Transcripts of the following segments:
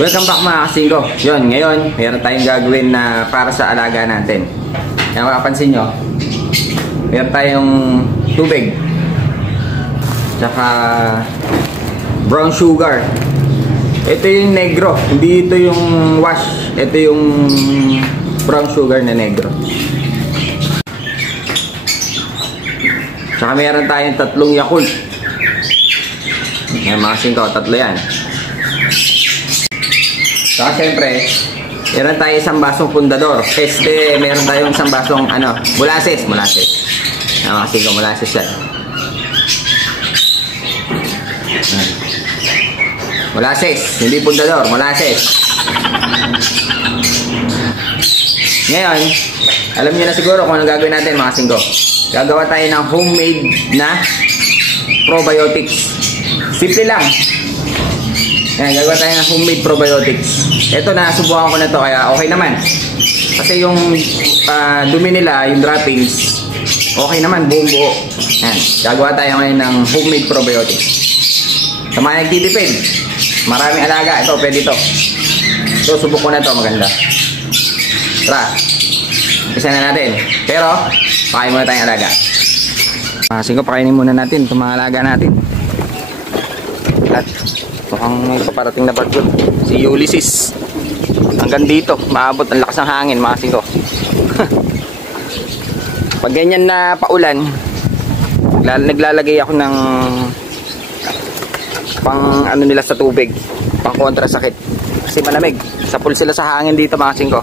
Welcome back mga kasingko. Yun, ngayon, mayroon tayong gagawin na para sa alaga natin. Kaya makapansin nyo, mayroon tayong tubig. Tsaka brown sugar. Ito yung negro, hindi ito yung wash. Ito yung brown sugar na negro. Tsaka mayroon tayong 3 Yakult. Yan mga kasingko, 3 yan. Saka syempre, meron tayo isang basong pundador. Meron tayong isang basong molasses. Kasi ko molasses yan. Molasses, hindi pundador, molasses. Ngayon, alam niyo na siguro kung ano gagawin natin mga kasingko. Gagawa tayo ng homemade na probiotics. Simple lang. Yan, gagawa tayo ng homemade probiotics. Ito na, subukan ko na to kaya okay naman. Kasi yung dumi nila, yung droppings, okay naman, buong buo. Yan, gagawa tayo ngayon ng homemade probiotics. Sa mga nagtitipid, maraming alaga. Ito, pwede ito. So, subok ko na to, maganda. Tara, isa na natin. Pero, pakain muna tayong alaga. Sige, pakainin muna natin itong mga alaga natin. At mukhang may paparating na bagyo, si Ulysses. Hanggang dito, maabot ang lakas ng hangin mga kasingko. Pag ganyan na paulan, naglalagay ako ng pang nila sa tubig, pang kontra sakit. Kasi malamig, sapul sila sa hangin dito mga kasingko.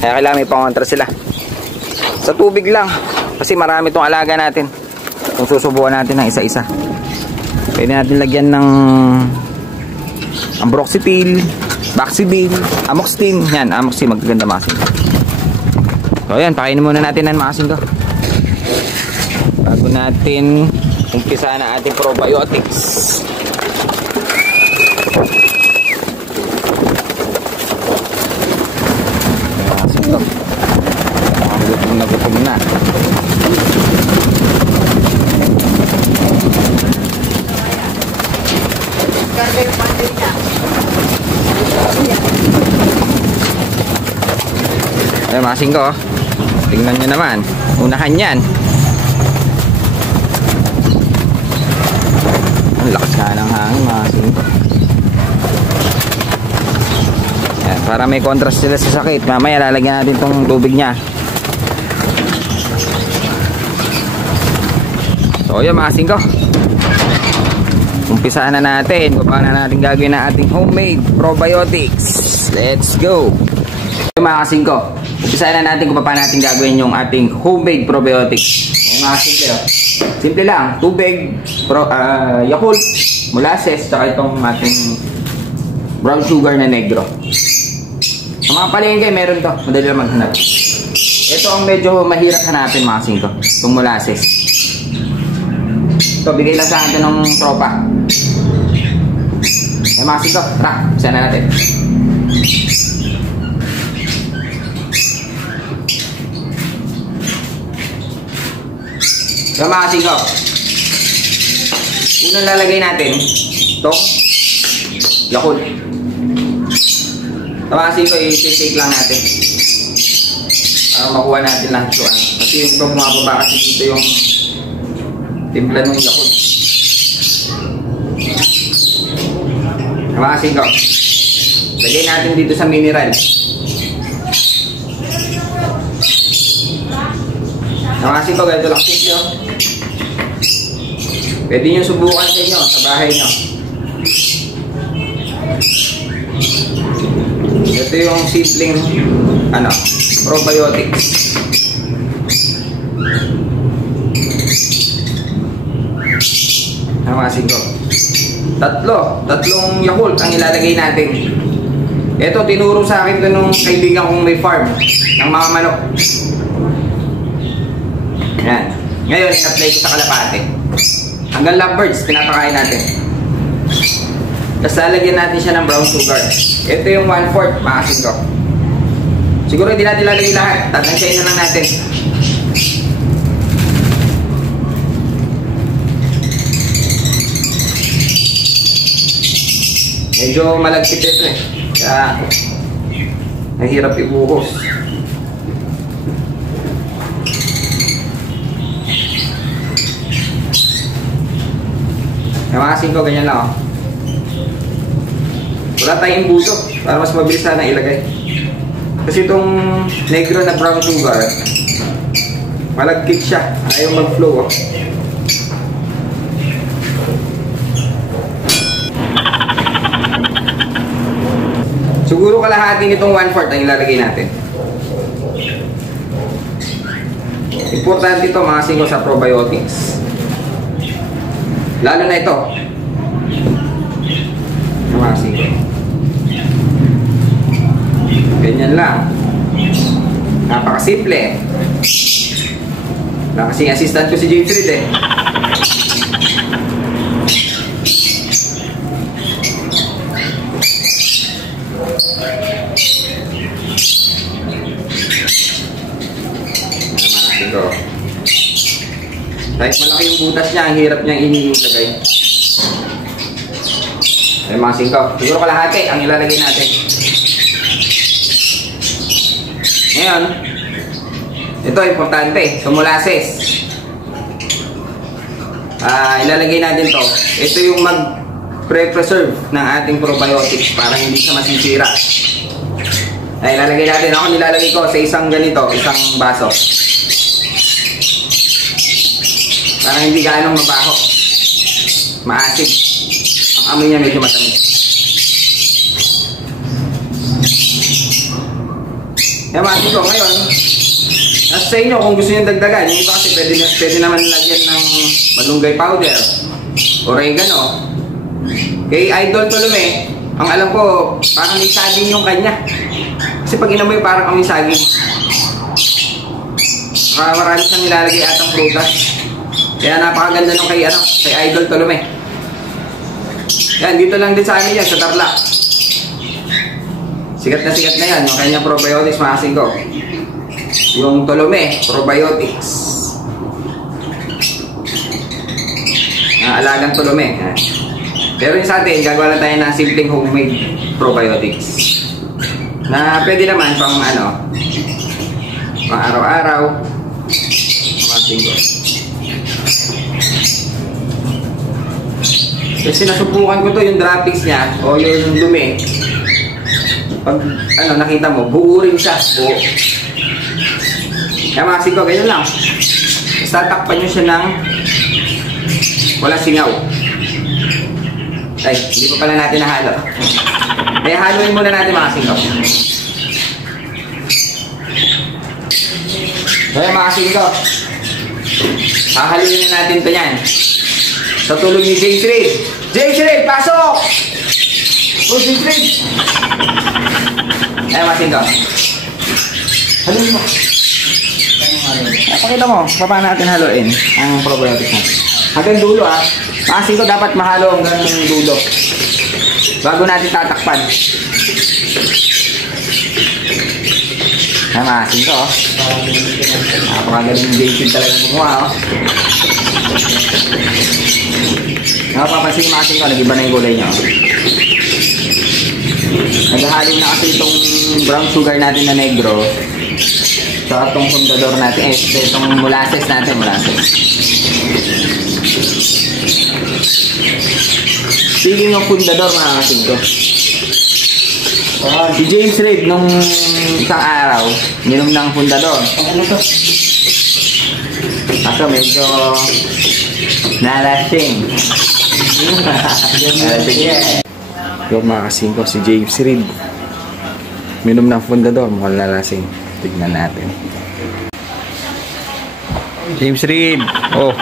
Kaya kailangan may pang kontra sila. Sa tubig lang, kasi marami itong alaga natin. Kung susubukan natin ng isa-isa, pwede natin lagyan ng ambroxetil, baxidil, amoxicillin. Yan, amoxicillin, magaganda mga kasingko. So yan, pakainin muna natin ng mga kasingko bago natin umpisa na ating probiotics. Mga kasingko, gutom na. Ayan mga kasingko, tingnan nyo naman, unahan yan. Ang lakas nga ng hangin mga kasingko. Ayan, para may contrast sila sa sakit. Mamaya lalagyan natin itong tubig nya. So yun mga kasingko, umpisaan na natin kung paano natin gagawin na ating homemade probiotics. Let's go. Mga kasingko, umpisaan na natin kung paano natin gagawin yung ating homemade probiotics. Mga kasingko, simple lang, tubig, Yakult, molasses, saka itong ating brown sugar na negro. Sa mga palengke meron to, madali lang maghanap. Ito ang medyo mahirap hanapin mga kasingko, itong molasses. Ito, bigay lang sa atin ng tropa. Ay mga kasingko, tara, umpisaan na natin. So mga kasingko, unang lalagay natin itong Yakult. So mga kasingko, i-shake lang natin para makuha natin lahat ito. Kasi yung itong mababa kasi dito yung timpla ng Yakult. So mga kasingko, lagay natin dito sa mineral. Mga kasingko, ganito lang simple. Pwede nyo subukan sa inyo, sa bahay nyo. Ito yung simpleng probiotics. Mga kasingko, tatlong Yakult ang ilalagay natin. Ito, tinuro sa akin ito nung kaibigan kong may farm ng mga manok. Yan. Ngayon, in-apply ko sa kalapate. Hanggang lovebirds, pinapakain natin. Tapos lalagyan natin siya ng brown sugar. Ito yung 1/4, mga kasingko. Siguro hindi natin lalagay lahat. Tatansyahin na lang natin. Medyo malagkit ito eh. Kaya nahirap ibuhos. Namasin ko, ganyan lang oh. Wala tayong buto para mas mabilis na ilagay. Kasi itong negro na brown sugar, malagkit siya. Ayaw mag-flow oh. Siguro kalahati nitong 1/4 ang ilalagay natin. Importante ito mga singko sa probiotics. Lalo na ito. Mga singko. Ganyan lang. Napakasimple. Wala kasing assistant ko si James Reid eh. Kahit malaki yung butas niya, ang hirap niyang ilagay. Ay mga singko, siguro kalahati ang ilalagay natin. Ngayon, ito importante, sa molasses. Ilalagay natin to. Ito yung mag-preserve ng ating probiotics para hindi siya masisira. Ay, ilalagay natin. Ako nilalagay ko sa isang ganito, isang baso. Para hindi gaano mabaho. Maasid. Ang amoy niya medyo matamis. Kaya maasid ko ngayon. Nasa sa inyo kung gusto nyo dagdagan. Yung iba kasi pwede naman lagyan ng malunggay powder. Oregano. Kay Idol Tolome, ang alam ko, parang may saging yung kanya. Kasi pag inamoy parang may saging. Marami siyang nilalagay atang prutas. Kaya napakaganda nung kay Idol Tolome. Yan, dito lang din sa amin yan, sa Tarlac. Sikat na yan, yung kanyang probiotics mga singko. Yung Tolome, probiotics. Alagang Tolome. Pero yung sa atin, gagawa lang tayo ng simpleng homemade probiotics. Na pwede naman pang pang araw-araw. Mga singko. Kasi nasubukan ko to yung droppings niya o yung dumi. Pag nakita mo, buo rin siya. Buo. Kaya mga singko, ganyan lang. Tatakpan nyo siya ng walang singaw. Ay, hindi pa pala natin nahalo. Kaya haluin muna natin mga singko. Kaya mga singko, hahaluin na natin ito yan. Sa tulong ni James Reid. James Reid, pasok! Oh, James Reid! Ayan, masin ko. Haluin mo. Pakita mo, paano natin haluin ang probiotics natin. Hanggang dulo Masin ko dapat mahalo hanggang dulo. Bago natin tatakpan. Ayan, masin ko. Napakagaling yung James Reid talagang gumawa. Napapansin yung mga singko, nag-iba na yung gulay nyo. Naghahalo na kasi itong brown sugar natin na negro sa itong fundador natin, itong molasses natin, Speaking of fundador mga singko, si James Reid nung isang araw, minom ng fundador. Ano to? Kaso medyo nalasing. Yung mga kasingko, si James Reid minom ng fundador, mukhang lalasing. Tignan natin. James Reid, oh,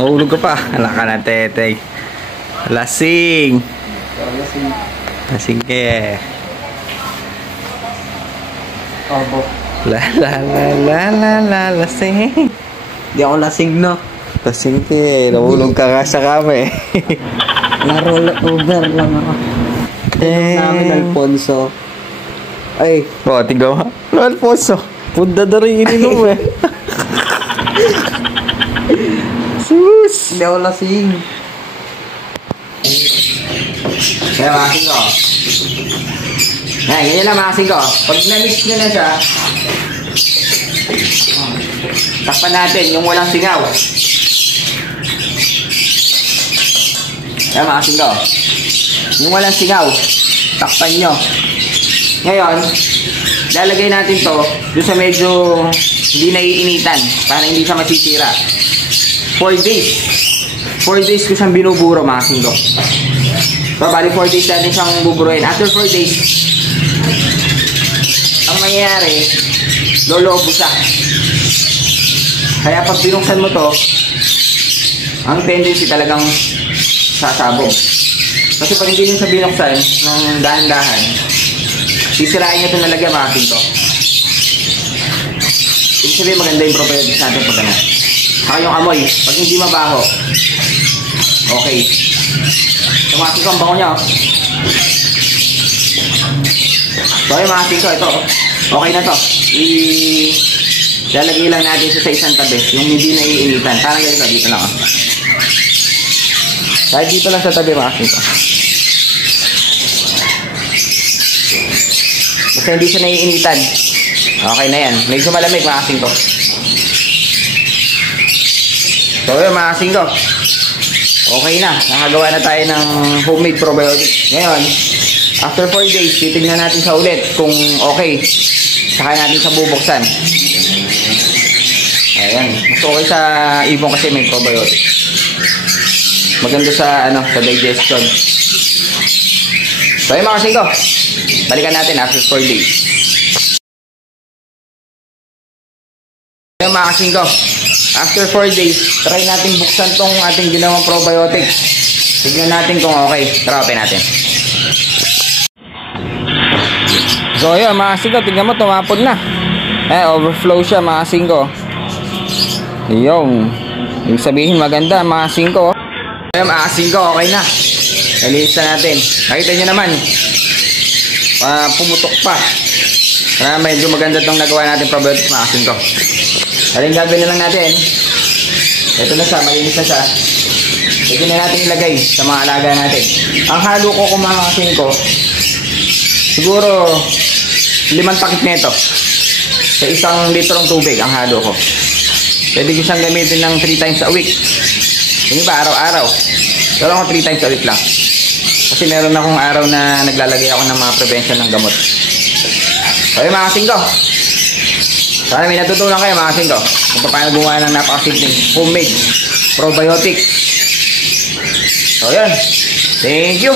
nahulog ka pa. Ala ka na, tetay. Lasing. Lasing ka eh. Lasing. Di ako lasing, no? Lasing ka eh. Nahulog ka nga sa kama eh. Na-roll over lang ako. Namin Alfonso. Ay. Oh, tingnan mo. Alfonso. Fundador yung ininom eh. Sus! Hindi ako lasing. Kaya mga kasingko. Yan, ganyan lang mga kasingko. Pag na-mix nyo na siya, takpan natin yung walang singaw. Yan mga kasingko. Yung walang singaw, takpan nyo. Ngayon, lalagay natin to doon sa medyo hindi naiinitan para hindi siya masisira. 4 days. 4 days ko siyang binuburo mga kasingko. So, bali 4 days natin siyang buburuin. After 4 days, ang mangyayari, lolobo siya. Kaya pag binuksan mo to, ang tendency talagang sasabog. Kasi pag hindi nyo siya binuksan ng dahan-dahan, sisirain nyo itong nalagyan mga kasingko. Ibig sabihin maganda yung probiotics natin pag ganun. Saka yung amoy, pag hindi mabaho, okay. So mga kasingko, ang bango niya. So yung mga kasingko, ito, okay na to. Lalagay lang natin sa isang tabi, yung hindi naiinitan. Parang ganito, dito lang. Kahit dito lang sa tabi mga kasingko. Basta hindi siya naiinitan. Okay na yan. Medyo malamig mga kasingko. So yun mga kasingko. Okay na. Nakagawa na tayo ng homemade probiotic. Ngayon, after 4 days, titignan natin sa ulit kung okay. Saka natin sa bubuksan. Ayan. Mas okay sa ibon kasi may probiotic. Maganda sa sa digestion. So yun mga kasingko. Balikan natin after 4 days. Ngayon mga kasingko, after 4 days, try natin buksan tong ating ginawang probiotic. Tignan natin kung okay. Tara, open natin. So yun mga kasingko, tignan mo, tumapon na. Overflow siya mga kasingko. Yung sabihin maganda mga kasingko. Ngayon mga kasingko, okay na. Nalinis na natin. Nakita nyo naman, pumutok pa. Kaya medyo maganda itong nagawa natin probiotic mga kasingko. Aling gagawin na lang natin. Ito na siya, malinis na siya. Ito na natin ilagay sa mga alaga natin. Ang halo ko kung mga kasingko, siguro 5 pakit nito. Sa 1 litrong tubig ang halo ko. Pwede ko siyang gamitin ng 3 times a week. Yung iba araw-araw. Pero ako 3 times a week lang. Kasi meron akong araw na naglalagay ako ng mga prevention ng gamot. Okay mga kasingko, sana may natutunan kayo mga kasingko kung paano gumawa ng napakasimpleng homemade probiotic. So yun, thank you.